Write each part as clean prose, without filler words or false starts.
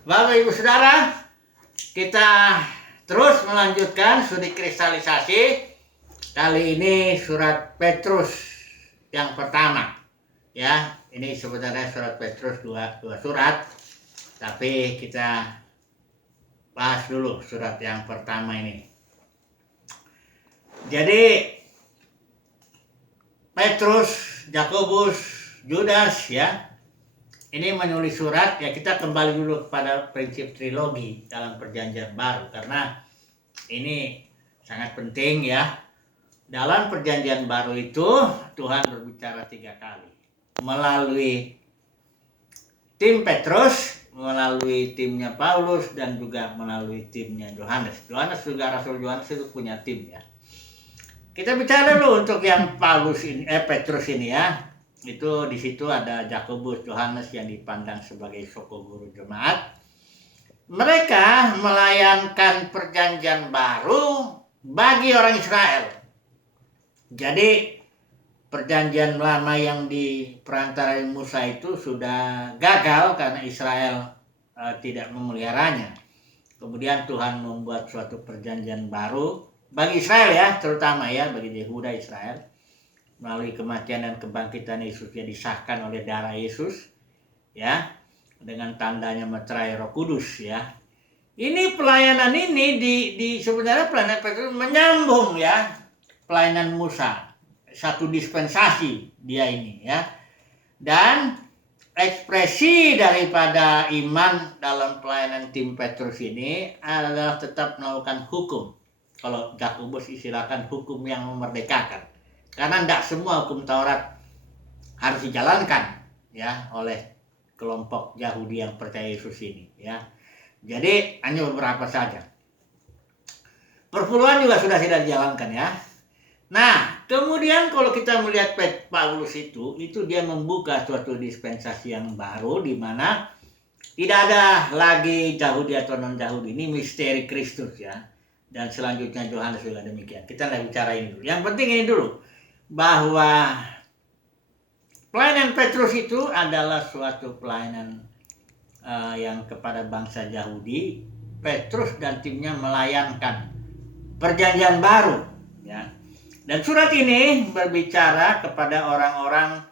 Bapak Ibu Saudara, kita terus melanjutkan studi kristalisasi. Kali ini surat Petrus yang pertama. Ya, ini sebenarnya surat Petrus dua surat, tapi kita bahas dulu surat yang pertama ini. Jadi Petrus, Yakobus, Yudas ya. Ini menulis surat, ya kita kembali dulu kepada prinsip trilogi dalam perjanjian baru. Karena ini sangat penting ya. Dalam perjanjian baru itu Tuhan berbicara 3 kali. Melalui tim Petrus, melalui timnya Paulus, dan juga melalui timnya Yohanes. Yohanes juga, Rasul Yohanes itu punya tim ya. Kita bicara dulu untuk yang Petrus ini ya. Itu di situ ada Yakobus, Yohanes yang dipandang sebagai soko guru jemaat. Mereka melayankan perjanjian baru bagi orang Israel. Jadi perjanjian lama yang diperantarai Musa itu sudah gagal karena Israel tidak memeliharanya. Kemudian Tuhan membuat suatu perjanjian baru bagi Israel ya, terutama ya bagi Yehuda Israel. Melalui kematian dan kebangkitan Yesus yang disahkan oleh darah Yesus ya, dengan tandanya meterai Roh Kudus ya. Ini pelayanan ini di sebenarnya pelayanan Petrus menyambung ya pelayanan Musa, satu dispensasi dia ini ya. Dan ekspresi daripada iman dalam pelayanan tim Petrus ini adalah tetap melakukan hukum. Kalau Yakobus istilahkan hukum yang memerdekakan. Karena tidak semua hukum Taurat harus dijalankan ya oleh kelompok Yahudi yang percaya Yesus ini ya. Jadi hanya beberapa saja. Perpuluhan juga sudah tidak dijalankan ya. Nah, kemudian kalau kita melihat Paulus itu dia membuka suatu dispensasi yang baru di mana tidak ada lagi Yahudi atau non-Yahudi, ini misteri Kristus ya. Dan selanjutnya Yohanes juga demikian. Kita tidak bicara ini dulu. Yang penting ini dulu, bahwa pelayanan Petrus itu adalah suatu pelayanan yang kepada bangsa Yahudi. Petrus dan timnya melayankan perjanjian baru ya. Dan surat ini berbicara kepada orang-orang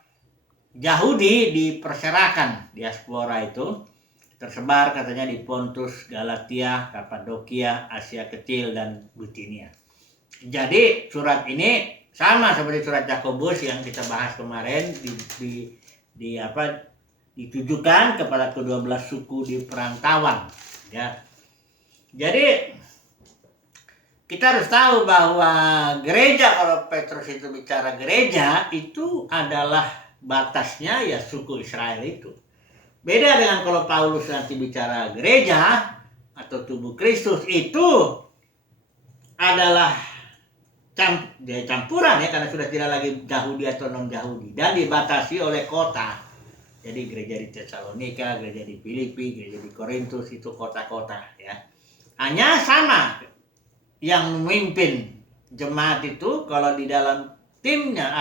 Yahudi di perserakan diaspora itu, tersebar katanya di Pontus, Galatia, Kapadokia, Asia Kecil, dan Bitinia. Jadi surat ini sama seperti surat Yakobus yang kita bahas kemarin, ditujukan kepada ke-12 suku di perantauan ya. Jadi kita harus tahu bahwa gereja, kalau Petrus itu bicara gereja, itu adalah batasnya ya suku Israel itu. Beda dengan kalau Paulus nanti bicara gereja atau tubuh Kristus, itu adalah campuran ya, karena sudah tidak lagi Yahudi atau non-Yahudi dan dibatasi oleh kota. Jadi gereja di Tesalonika, gereja di Filipi, gereja di Korintus itu kota-kota ya. Hanya sama yang memimpin jemaat itu kalau di dalam timnya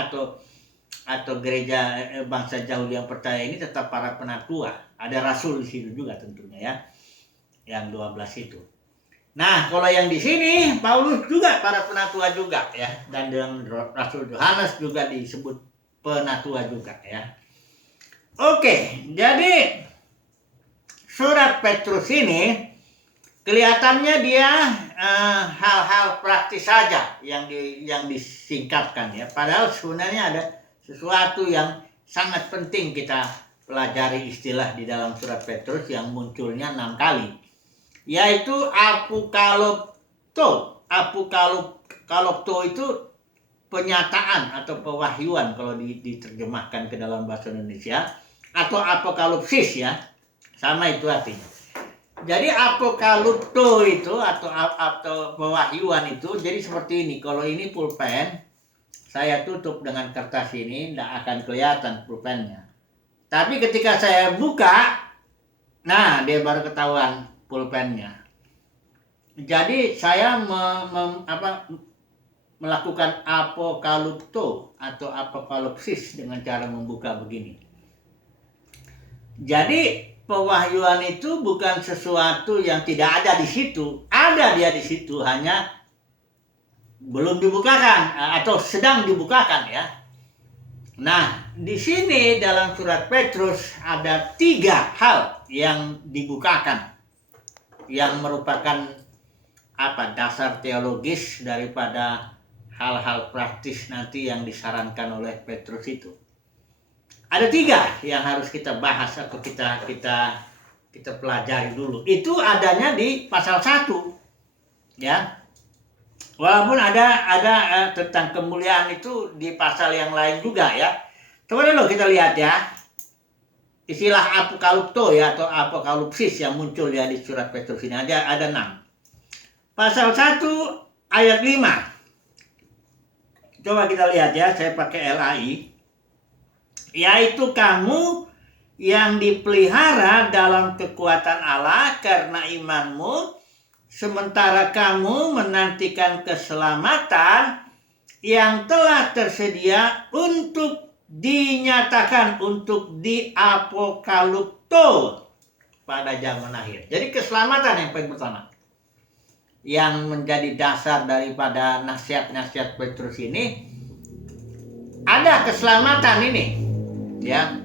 atau gereja bangsa Yahudi yang percaya ini tetap para penatua. Ada rasul di situ juga tentunya ya. Yang 12 itu. Nah, kalau yang di sini Paulus juga para penatua juga ya, dan dengan Rasul Yohanes juga disebut penatua juga ya. Oke, jadi surat Petrus ini kelihatannya dia hal-hal praktis saja yang disingkapkan ya. Padahal sebenarnya ada sesuatu yang sangat penting kita pelajari istilah di dalam surat Petrus yang munculnya 6 kali. Yaitu apokalipto. Apokalipto itu penyataan atau pewahyuan kalau diterjemahkan ke dalam bahasa Indonesia, atau apokalipsis ya, sama itu artinya. Jadi apokalipto itu atau pewahyuan itu jadi seperti ini. Kalau ini pulpen, saya tutup dengan kertas ini, tidak akan kelihatan pulpennya. Tapi ketika saya buka, nah dia baru ketahuan pulpennya. Jadi saya melakukan apokalipto atau apokalipsis dengan cara membuka begini. Jadi pewahyuan itu bukan sesuatu yang tidak ada di situ. Ada dia di situ, hanya belum dibukakan atau sedang dibukakan ya. Nah, di sini dalam surat Petrus ada 3 hal yang dibukakan, yang merupakan dasar teologis daripada hal-hal praktis nanti yang disarankan oleh Petrus itu. Ada 3 yang harus kita bahas atau kita pelajari dulu. Itu adanya di pasal 1, ya. Walaupun ada tentang kemuliaan itu di pasal yang lain juga ya. Coba dulu kita lihat ya. Istilah apokalipto ya atau apokalipsis yang muncul ya di surat Petrus ini ada 6. Pasal 1 ayat 5. Coba kita lihat ya, saya pakai LAI. Yaitu kamu yang dipelihara dalam kekuatan Allah karena imanmu, sementara kamu menantikan keselamatan yang telah tersedia untuk dinyatakan, untuk diapokalipto pada zaman akhir. Jadi keselamatan yang paling pertama, yang menjadi dasar daripada nasihat-nasihat Petrus ini, ada keselamatan ini, ya,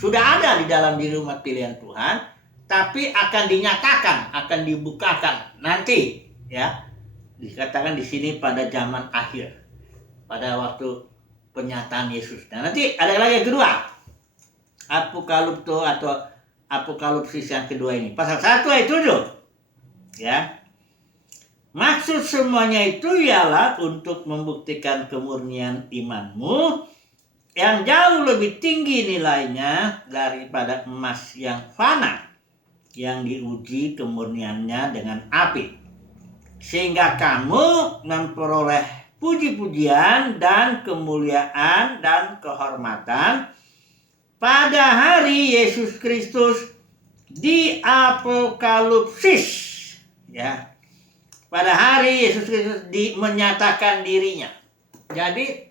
sudah ada di dalam diri umat pilihan Tuhan, tapi akan dinyatakan, akan dibukakan nanti, ya. Dikatakan di sini pada zaman akhir, pada waktu penyataan Yesus. Nah, nanti ada lagi yang kedua, apokalipto atau apokalipsis yang kedua ini, pasal 1 ayat 7, ya. Maksud semuanya itu ialah untuk membuktikan kemurnian imanmu yang jauh lebih tinggi nilainya daripada emas yang fana, yang diuji kemurniannya dengan api, sehingga kamu memperoleh puji-pujian dan kemuliaan dan kehormatan pada hari Yesus Kristus di apokalipsis, ya. Pada hari Yesus Kristus menyatakan dirinya. Jadi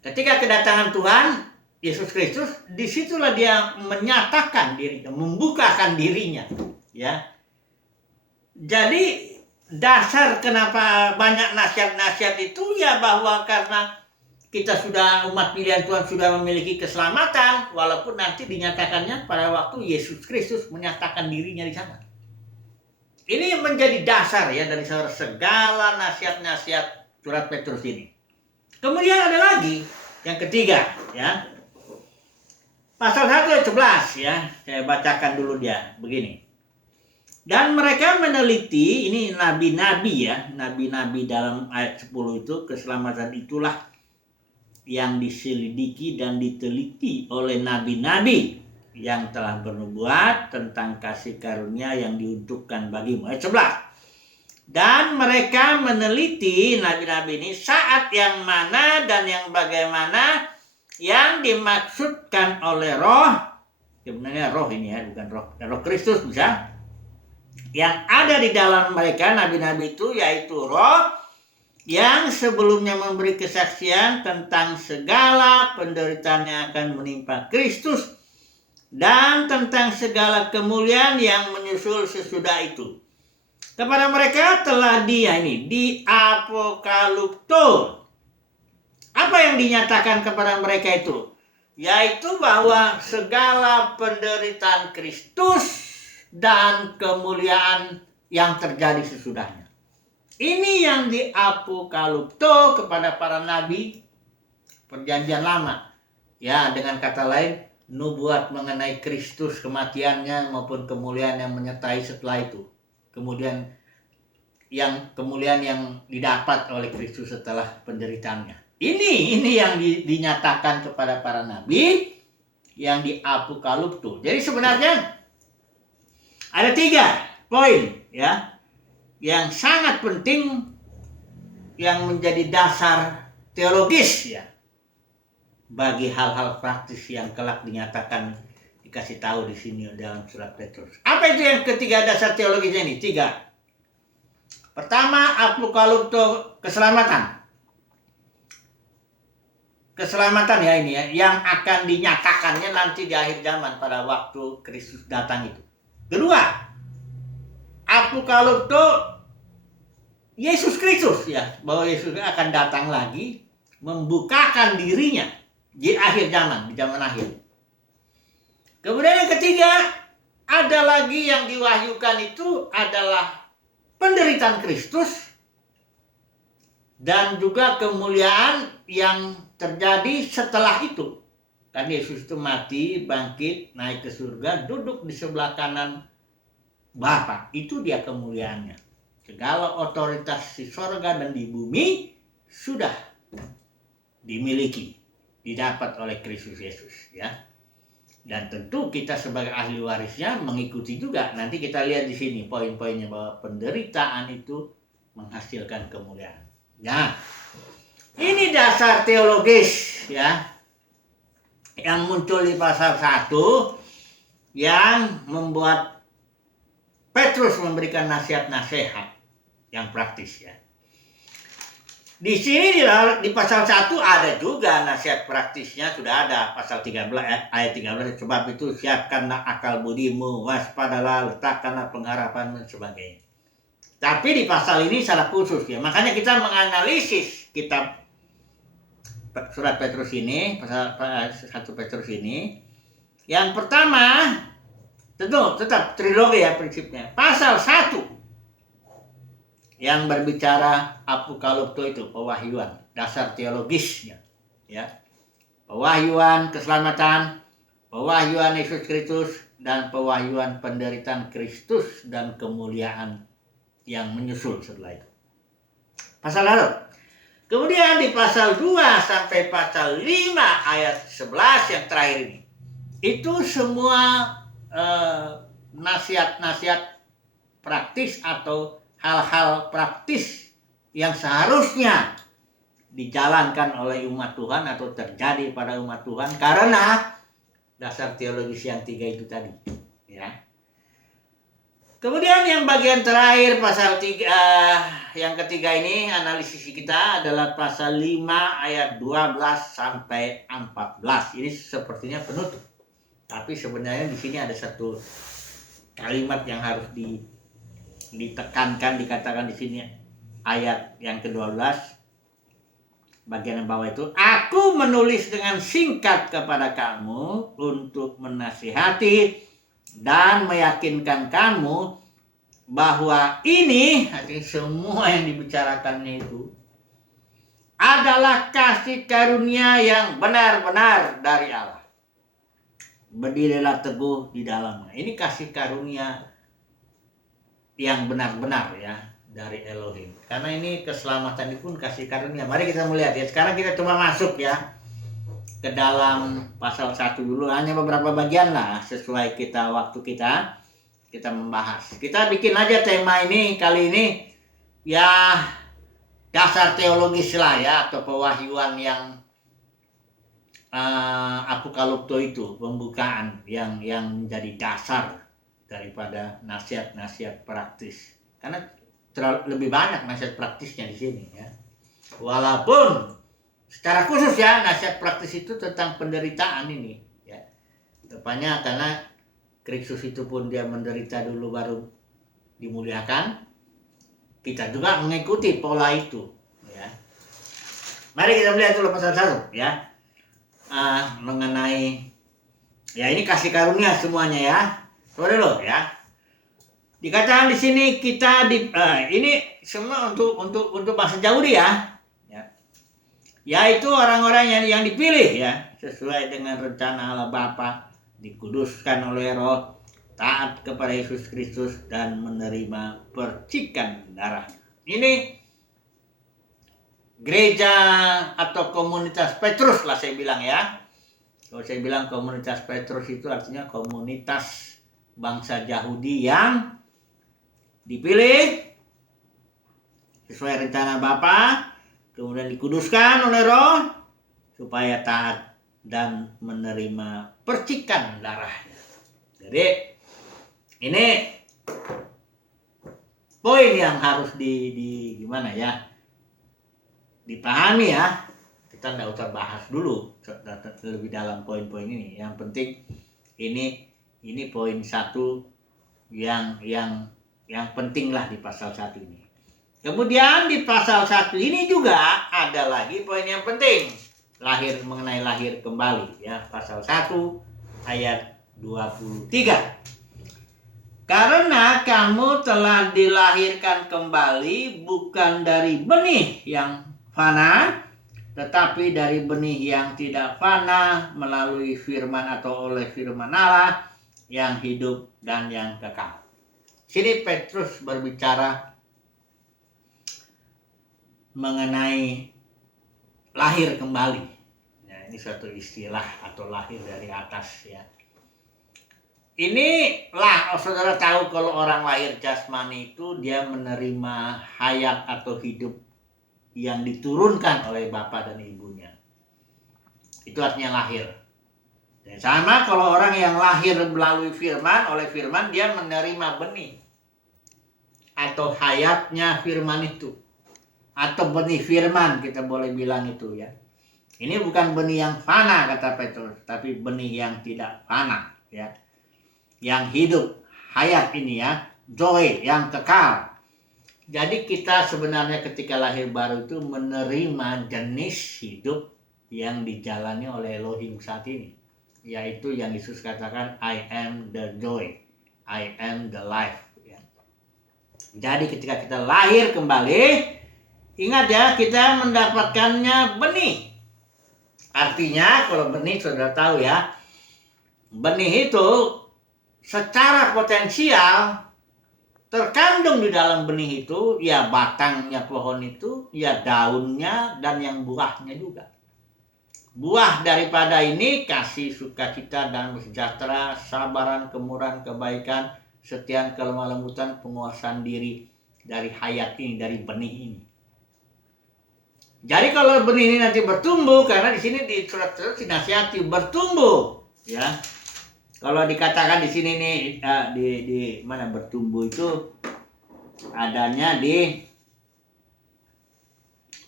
ketika kedatangan Tuhan Yesus Kristus, disitulah dia menyatakan dirinya, membukakan dirinya, ya. Jadi dasar kenapa banyak nasihat-nasihat itu ya bahwa karena kita sudah, umat pilihan Tuhan sudah memiliki keselamatan, walaupun nanti dinyatakannya pada waktu Yesus Kristus menyatakan dirinya di sana. Ini menjadi dasar ya dari segala nasihat-nasihat surat Petrus ini. Kemudian ada lagi yang ketiga, ya. Pasal 1 ayat 11 ya, saya bacakan dulu dia begini. Dan mereka meneliti, ini nabi-nabi ya, nabi-nabi dalam ayat 10 itu, keselamatan itulah yang diselidiki dan diteliti oleh nabi-nabi yang telah bernubuat tentang kasih karunia yang diuntukkan bagimu. Ayat 11. Dan mereka meneliti nabi-nabi ini saat yang mana dan yang bagaimana yang dimaksudkan oleh roh. Sebenarnya roh ini ya, bukan roh Kristus bisa. Yang ada di dalam mereka nabi-nabi itu, yaitu roh yang sebelumnya memberi kesaksian tentang segala penderitaan yang akan menimpa Kristus dan tentang segala kemuliaan yang menyusul sesudah itu. Kepada mereka telah diapokalipto. Apa yang dinyatakan kepada mereka itu? Yaitu bahwa segala penderitaan Kristus dan kemuliaan yang terjadi sesudahnya. Ini yang diapokalipto kepada para nabi perjanjian lama. Ya, dengan kata lain, nubuat mengenai Kristus, kematiannya maupun kemuliaan yang menyertai setelah itu. Kemudian kemuliaan yang didapat oleh Kristus setelah penderitaannya. Ini yang dinyatakan kepada para nabi yang diapokalipto. Jadi sebenarnya ada 3 poin ya yang sangat penting yang menjadi dasar teologis ya bagi hal-hal praktis yang kelak dinyatakan, dikasih tahu di sini dalam surat Petrus. Apa itu yang ketiga dasar teologisnya ini? 3. Pertama, apokalipto keselamatan. keselamatan ya ini ya, yang akan dinyatakannya nanti di akhir zaman pada waktu Kristus datang itu. Kedua, apokalipto Yesus Kristus ya, bahwa Yesus akan datang lagi membukakan dirinya di akhir zaman, di zaman akhir. Kemudian yang ketiga, ada lagi yang diwahyukan itu adalah penderitaan Kristus dan juga kemuliaan yang terjadi setelah itu. Kan Yesus itu mati, bangkit, naik ke surga, duduk di sebelah kanan Bapa. Itu dia kemuliaannya. Segala otoritas di sorga dan di bumi sudah dimiliki, didapat oleh Kristus Yesus ya. Dan tentu kita sebagai ahli warisnya mengikuti juga. Nanti kita lihat di sini poin-poinnya bahwa penderitaan itu menghasilkan kemuliaan. Nah, ini dasar teologis ya yang muncul di pasal 1 yang membuat Petrus memberikan nasihat-nasihat yang praktis ya. Di sini di pasal 1 ada juga nasihat praktisnya, sudah ada pasal 13 ayat 13, sebab itu siapkanlah akal budimu, waspadalah, letakkanlah pengharapanmu dan sebagainya. Tapi di pasal ini secara khusus ya, makanya kita menganalisis kitab surat Petrus ini, pasal 1 Petrus ini. Yang pertama tentu tetap trilogi ya prinsipnya. Pasal 1 yang berbicara apokalipto itu, pewahyuan, dasar teologisnya ya. Pewahyuan keselamatan, pewahyuan Yesus Kristus, dan pewahyuan penderitaan Kristus dan kemuliaan yang menyusul setelah itu. Pasal 1. Kemudian di pasal 2 sampai pasal 5 ayat 11 yang terakhir ini, itu semua nasihat-nasihat praktis atau hal-hal praktis yang seharusnya dijalankan oleh umat Tuhan atau terjadi pada umat Tuhan karena dasar teologis yang 3 itu tadi ya. Kemudian yang bagian terakhir pasal 3 yang ketiga ini analisis kita adalah pasal 5 ayat 12 sampai 14. Ini sepertinya penutup. Tapi sebenarnya di sini ada satu kalimat yang harus ditekankan, dikatakan di sini ayat yang ke-12 bagian yang bawah itu, aku menulis dengan singkat kepada kamu untuk menasihati dan meyakinkan kamu bahwa ini, artinya semua yang dibicarakannya itu adalah kasih karunia yang benar-benar dari Allah. Berdirilah teguh di dalamnya. Ini kasih karunia yang benar-benar ya dari Elohim. Karena ini keselamatan itu pun kasih karunia. Mari kita melihat ya. Sekarang kita coba masuk ya ke dalam pasal 1 dulu. Hanya beberapa bagian lah sesuai waktu kita membahas. Kita bikin aja tema ini kali ini ya dasar teologis lah ya, atau pewahyuan yang apokalipto itu, pembukaan yang menjadi dasar daripada nasihat-nasihat praktis. Karena lebih banyak nasihat praktisnya di sini ya. Walaupun secara khusus ya nasihat praktis itu tentang penderitaan ini ya. Tepatnya karena Kristus itu pun dia menderita dulu baru dimuliakan. Kita juga mengikuti pola itu ya. Mari kita melihat dulu pasal 1 ya. Mengenai ya ini kasih karunia semuanya ya. Coba dulu ya. Dikatakan di sini kita ini semua untuk bangsa Yahudi ya. Yaitu orang-orang yang dipilih ya, sesuai dengan rencana Allah Bapa, dikuduskan oleh Roh, taat kepada Yesus Kristus dan menerima percikan darah. Ini gereja atau komunitas Petrus lah saya bilang ya. Kalau saya bilang komunitas Petrus itu artinya komunitas bangsa Yahudi yang dipilih sesuai rencana Bapa, kemudian dikuduskan oleh Roh supaya taat dan menerima percikan darahnya. Jadi ini poin yang harus gimana ya, dipahami ya. kita nggak usah bahas dulu lebih dalam poin-poin ini. Yang penting ini poin satu yang penting lah di pasal 1 ini. Kemudian di pasal 1 ini juga ada lagi poin yang penting, mengenai lahir kembali, ya, pasal 1 ayat 23. Karena kamu telah dilahirkan kembali bukan dari benih yang fana, tetapi dari benih yang tidak fana melalui firman atau oleh firman Allah yang hidup dan yang kekal. Sini Petrus berbicara mengenai lahir kembali. Ya, ini suatu istilah atau lahir dari atas, ya. Inilah saudara tahu kalau orang lahir jasmani itu dia menerima hayat atau hidup yang diturunkan oleh bapak dan ibunya. Itu artinya lahir. Dan sama kalau orang yang lahir melalui firman, oleh firman dia menerima benih atau hayatnya firman itu. Atau benih firman kita boleh bilang itu, ya. Ini bukan benih yang fana kata Petrus, tapi benih yang tidak fana, ya. Yang hidup, hayat ini, ya, joy yang kekal. Jadi kita sebenarnya ketika lahir baru itu menerima jenis hidup yang dijalani oleh Elohim saat ini, yaitu yang Yesus katakan I am the joy, I am the life, ya. Jadi ketika kita lahir kembali, ingat ya, kita mendapatkannya benih. Artinya kalau benih saudara tahu, ya, benih itu secara potensial terkandung di dalam benih itu, ya, batangnya pohon itu, ya, daunnya, dan yang buahnya juga. Buah daripada ini kasih, sukacita, dan sejahtera, sabaran, kemurahan, kebaikan, kesetiaan, kelemah lembutan, penguasaan diri, dari hayat ini, dari benih ini. Jadi kalau benih ini nanti bertumbuh, karena di sini di surat dinasihati bertumbuh, ya. Kalau dikatakan di sini nih, di mana bertumbuh itu adanya di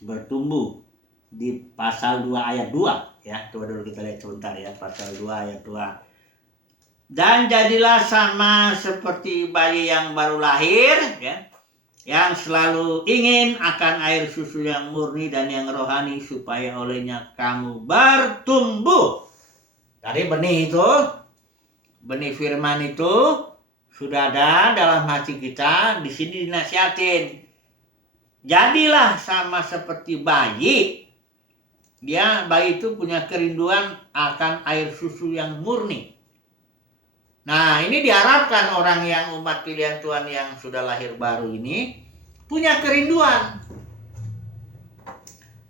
bertumbuh di pasal 2 ayat 2, ya. Coba dulu kita lihat sebentar, ya, pasal 2 ayat 2. Dan jadilah sama seperti bayi yang baru lahir, ya, yang selalu ingin akan air susu yang murni dan yang rohani supaya olehnya kamu bertumbuh. Dari benih itu, benih firman itu sudah ada dalam hati kita. Di sini dinasihatin, jadilah sama seperti bayi. Bayi itu punya kerinduan akan air susu yang murni. Nah, ini diharapkan orang yang umat pilihan Tuhan yang sudah lahir baru ini punya kerinduan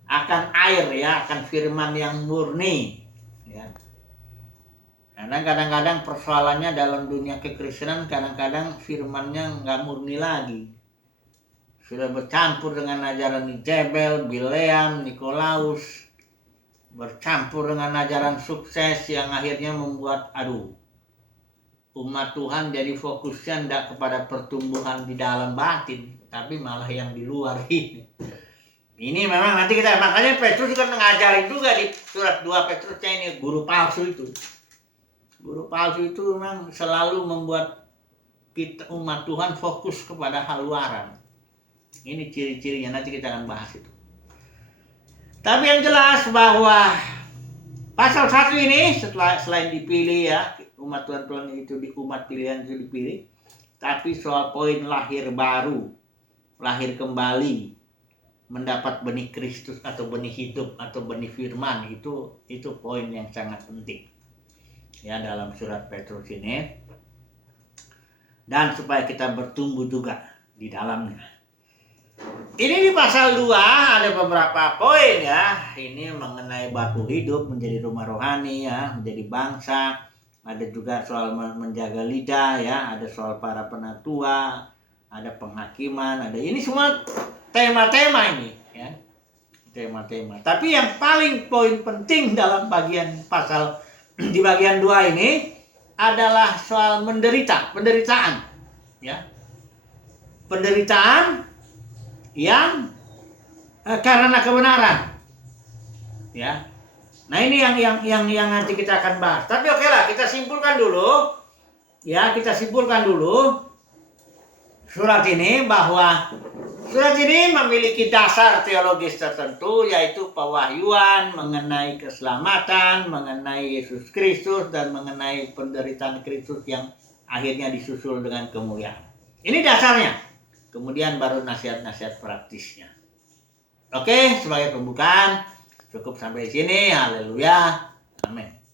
akan air, ya, akan firman yang murni, ya. Karena kadang-kadang persoalannya dalam dunia kekristenan, kadang-kadang firmannya nggak murni lagi. Sudah bercampur dengan ajaran Jebel, Bileam, Nikolaus, bercampur dengan ajaran sukses yang akhirnya membuat umat Tuhan jadi fokusnya tidak kepada pertumbuhan di dalam batin, tapi malah yang di luar ini. Ini memang nanti kita, makanya Petrus juga mengajarin juga di surat 2 Petrusnya ini, guru palsu itu. Guru palsu itu memang selalu membuat kita umat Tuhan fokus kepada hal luaran. Ini ciri-cirinya, nanti kita akan bahas itu. Tapi yang jelas bahwa pasal 1 ini selain dipilih, ya, umat Tuhan itu di umat pilihan itu dipilih, tapi soal poin lahir baru, lahir kembali, mendapat benih Kristus atau benih hidup atau benih firman, itu poin yang sangat penting, ya, dalam surat Petrus ini, dan supaya kita bertumbuh juga di dalamnya. Ini di pasal 2 ada beberapa poin, ya. Ini mengenai batu hidup, menjadi rumah rohani, ya, menjadi bangsa. Ada juga soal menjaga lidah, ya, ada soal para penatua, ada penghakiman, ada ini semua tema-tema ini, ya. Tema-tema. Tapi yang paling poin penting dalam bagian pasal di bagian 2 ini adalah soal penderitaan, ya. Penderitaan yang karena kebenaran. ya. Nah, ini yang nanti kita akan bahas. Tapi oke lah, kita simpulkan dulu. Ya, kita simpulkan dulu surat ini, bahwa surat ini memiliki dasar teologis tertentu, yaitu pewahyuan mengenai keselamatan, mengenai Yesus Kristus, dan mengenai penderitaan Kristus yang akhirnya disusul dengan kemuliaan. Ini dasarnya. Kemudian baru nasihat-nasihat praktisnya. Oke, sebagai pembukaan cukup sampai di sini. Haleluya. Amin.